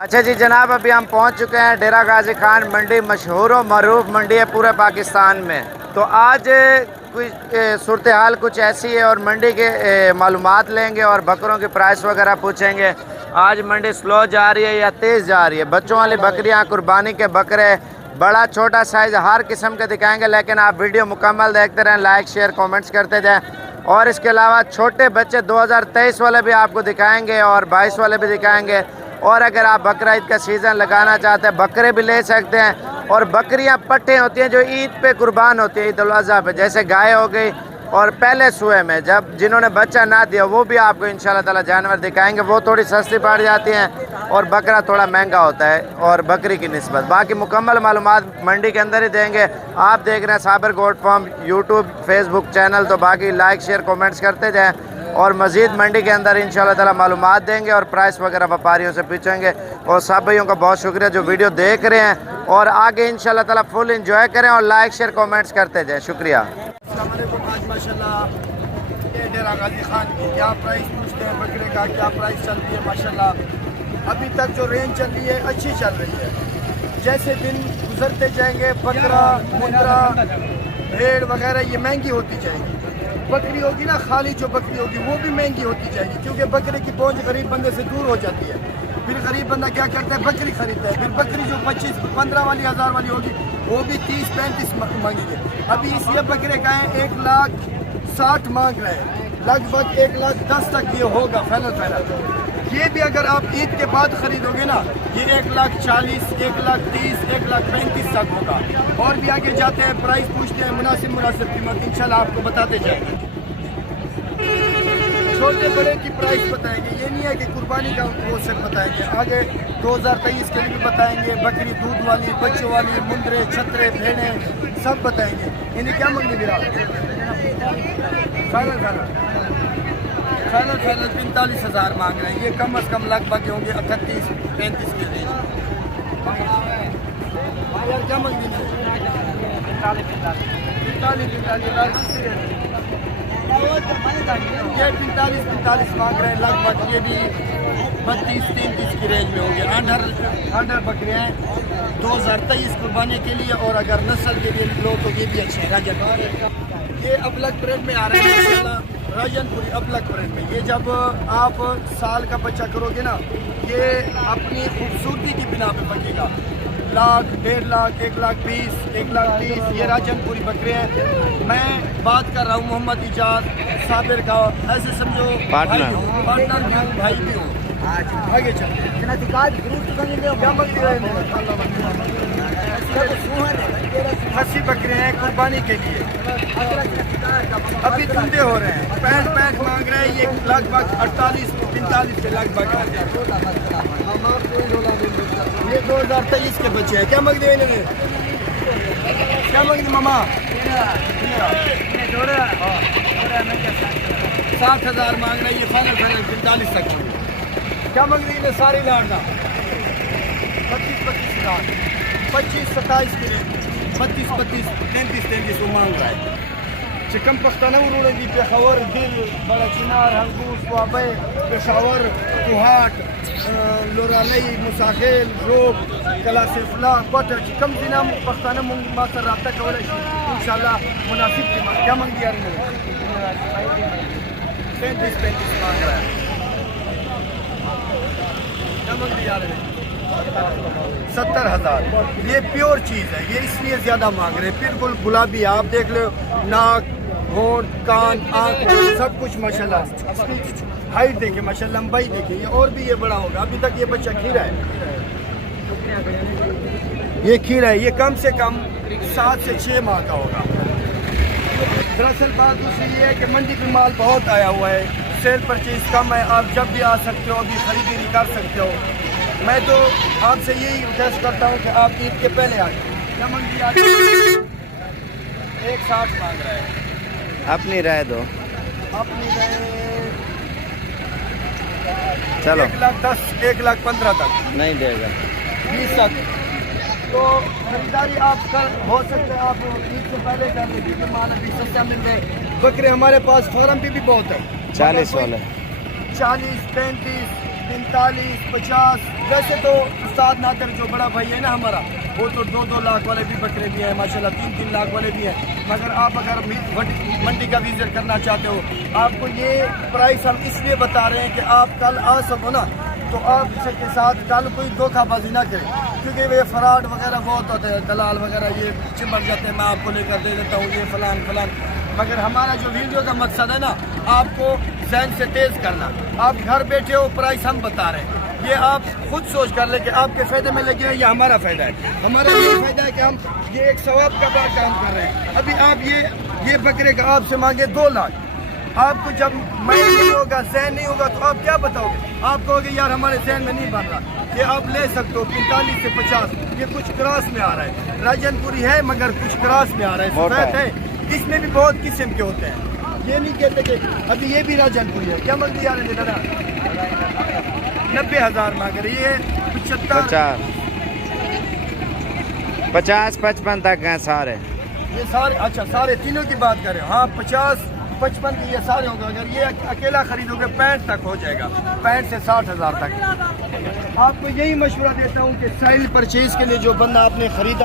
अच्छा जी जनाब, अभी हम पहुंच चुके हैं डेरा गाजी खान मंडी। मशहूर और मरूफ मंडी है पूरे पाकिस्तान में। तो आज कुछ सूरत हाल कुछ ऐसी है और मंडी के मालूमात लेंगे और बकरों की प्राइस वगैरह पूछेंगे। आज मंडी स्लो जा रही है या तेज़ जा रही है। बच्चों वाली बकरियां, कुर्बानी के बकरे, बड़ा छोटा साइज़ हर किस्म के दिखाएंगे, लेकिन आप वीडियो मुकम्मल देखते रहें, लाइक शेयर कमेंट्स करते जाएं। और इसके अलावा छोटे बच्चे 2023 वाले भी आपको दिखाएंगे और 22 वाले भी दिखाएंगे। और अगर आप बकरा ईद का सीज़न लगाना चाहते हैं, बकरे भी ले सकते हैं। और बकरियां पट्टे होती हैं जो ईद पे कुर्बान होती है, ईद उल अज़हा पे, जैसे गाय हो गई। और पहले सुए में जब जिन्होंने बच्चा ना दिया वो भी आपको इंशाल्लाह ताला जानवर दिखाएंगे। वो थोड़ी सस्ती पड़ जाती हैं और बकरा थोड़ा महंगा होता है और बकरी की निस्बत। बाकी मुकम्मल मालूमात मंडी के अंदर ही देंगे। आप देख रहे हैं Sabar goat farm YouTube Facebook channel, तो बाकी लाइक शेयर कमेंट्स करते जाएँ। और मज़ीद मंडी के अंदर इंशाल्लाह ताला मालूमात देंगे और प्राइस वगैरह व्यापारियों से पूछेंगे। और सब भाइयों का बहुत शुक्रिया जो वीडियो देख रहे हैं, और आगे इंशाल्लाह ताला फुल एंजॉय करें और लाइक शेयर कमेंट्स करते जाएं। शुक्रिया। आज माशाल्लाह ये डेरा गाजी खान की क्या प्राइस पूछते हैं, बकरे का क्या प्राइस चलती है। माशाल्लाह अभी तक जो रेंज चल रही है अच्छी चल रही है। जैसे दिन गुजरते जाएंगे बकरा, मुंद्रा, भेड़ वगैरह ये महंगी होती जाएगी। बकरी होगी ना, खाली जो बकरी होगी वो भी महंगी होती जाएगी, क्योंकि बकरे की पहुंच गरीब बंदे से दूर हो जाती है। फिर गरीब बंदा क्या करता है, बकरी खरीदता है। फिर बकरी जो 25-15 वाली, 1000 वाली होगी वो भी 30-35 मांगेंगे। अभी इसलिए बकरे का 1,60,000 मांग रहे हैं, लगभग 1,10,000 तक ये होगा फाइनल। ये भी अगर आप ईद के बाद खरीदोगे ना, ये 1,40,000, 1,30,000, 1,35,000 तक होगा। और भी आगे जाते हैं, प्राइस पूछते हैं, मुनासिब कीमत इंशाल्लाह आपको बताते जाएंगे। छोटे बड़े की प्राइस बताएंगे, ये नहीं है कि कुर्बानी का वो सिर्फ बताएंगे। आगे 2023 के लिए भी बताएंगे, बकरी दूध वाली, बच्चों वाली, मुंद्रे, छतरे, भेड़ें सब बताएंगे। इन्हें क्या मंगी मेरा फाइनल 45,000 मांग रहे हैं। ये कम अज़ कम लगभग होंगे 38-35 के रेंज। यार क्या मंगी मेरे 45,000 ये 45 मांग रहे हैं लगभग। ये भी 32-33 की रेंज में होंगे। अंडर बकरे हैं 2023 कुर्बानी के लिए, और अगर नस्ल के लिए लो तो ये भी अच्छे हैं। राजन ये अपलक ब्रेड में आ रहे हैं, राजनपुरी अपलक ब्रेड में। ये जब आप साल का बच्चा करोगे ना, ये अपनी खूबसूरती की बिना पे बचेगा। 1,00,000, 1,50,000, 1,20,000, 1,30,000 ये राजनपुरी बकरे हैं। मैं बात कर रहा हूँ मोहम्मद इजाज साबिर का, ऐसे समझो पार्टनर भी हूँ, भाई भी हूँ। आगे चलते हसी बकरे हैं कुर्बानी के लिए, अभी धंधे हो रहे हैं। 65 मांग रहे हैं, ये लगभग 48-45 के लगभग। ये 2023 के बच्चे हैं। क्या मंग दिए इन्हें, क्या मंग दी मामा? 60,000 मांग रहे हैं। ये फाइनल 45 तक। क्या मंग रही है सारी लाड़ना 25-25 हज़ार, 25-27 के लिए 32-32, 33-33 वो मांग रहा है। चिकन पख्ताना उन्होंने दी पेशावर, दिल, बड़ा चिनार, हंगूस, वाबे, पेशावर, कुहाट, लोरालई, मुसाखेल, रोब, कलासिफला, पट चिकन दिना पख्ताना मास्टर रब्ता कवल इंशाल्लाह मुनासिब कीमत। क्या मंग दिया 35 मांग रहा है। 70,000 ये प्योर चीज़ है, ये इसलिए ज़्यादा मांग रहे हैं। बिल्कुल गुलाबी, आप देख लो, नाक, होंठ, कान, आँख सब कुछ माशाल्लाह। हाइट देखिए माशाल्लाह, लंबाई देखिए। ये और भी ये बड़ा होगा। अभी तक ये बच्चा खीरा है, ये खीरा है। ये कम से कम 7 से 6 माह का होगा। दरअसल बात दूसरी ये है कि मंडी में माल बहुत आया हुआ है, सेल परचेज कम है। आप जब भी आ सकते हो, अभी खरीदारी कर सकते हो। मैं तो आपसे यही रिक्वेस्ट करता हूँ कि आप ईद के पहले आ जाए। क्या मंडी आ 1,60 मांग रहा है। अपनी राय दो, अपनी राय चलो 1,10,000, 1,15,000 तक नहीं देगा, 20 तक। तो खरीदारी आप कर हो सकते हैं, आप ईद से पहले कर लीजिए, क्योंकि माल अभी सस्ता मिल रहे। बकरे हमारे पास फार्म भी बहुत है, 40 वाले 40, 35, 45, 50। वैसे तो उस्ताद नादर जो बड़ा भाई है ना हमारा, वो तो 2-2 लाख वाले भी बकरे भी हैं माशाल्लाह, 3-3 लाख वाले भी हैं। मगर आप अगर मंडी का विजिट करना चाहते हो, आपको ये प्राइस हम इसलिए बता रहे हैं कि आप कल आ सको ना, तो आप इसके साथ कल कोई धोखाबाजी ना करें, क्योंकि वे फ्रॉड वगैरह बहुत होते हैं, दलाल वगैरह ये चिपक जाते हैं, मैं आपको लेकर दे देता हूँ ये फलान फलान। मगर हमारा जो वीडियो का मकसद है ना, आपको जहन से तेज़ करना। आप घर बैठे हो, प्राइस हम बता रहे हैं, ये आप खुद सोच कर ले कि आपके फ़ायदे में लगे हैं या हमारा फ़ायदा है। हमारा ये फ़ायदा है कि हम ये एक सवाब का बड़ा काम कर रहे हैं। अभी आप ये बकरे का आपसे मांगे 2 लाख, आपको जब माइंड नहीं होगा, जहन नहीं होगा, तो आप क्या बताओगे? आप कहोगे यार हमारे जहन में नहीं बन रहा। ये आप ले सकते हो 45 से 50, ये कुछ क्रॉस में आ रहा है, राजनपुरी है मगर कुछ क्रॉस में आ रहा है, सफेद है, इसमें भी बहुत किस्म के होते हैं। ये नहीं कहते कि अभी ये भी राजनपुरी है। क्या मंगती आ रहे हैं दादा? 90,000 मांग रही है। 75, 50, 55 तक हैं सारे। ये सारे, अच्छा सारे तीनों की बात करें, हाँ 50, 55 की ये सारे होंगे। अगर ये अकेला खरीदोगे 65 तक हो जाएगा, 65 से 60,000 तक। आपको यही मशवरा देता हूँ कि साइल परचेज के लिए जो बंदा आपने खरीदा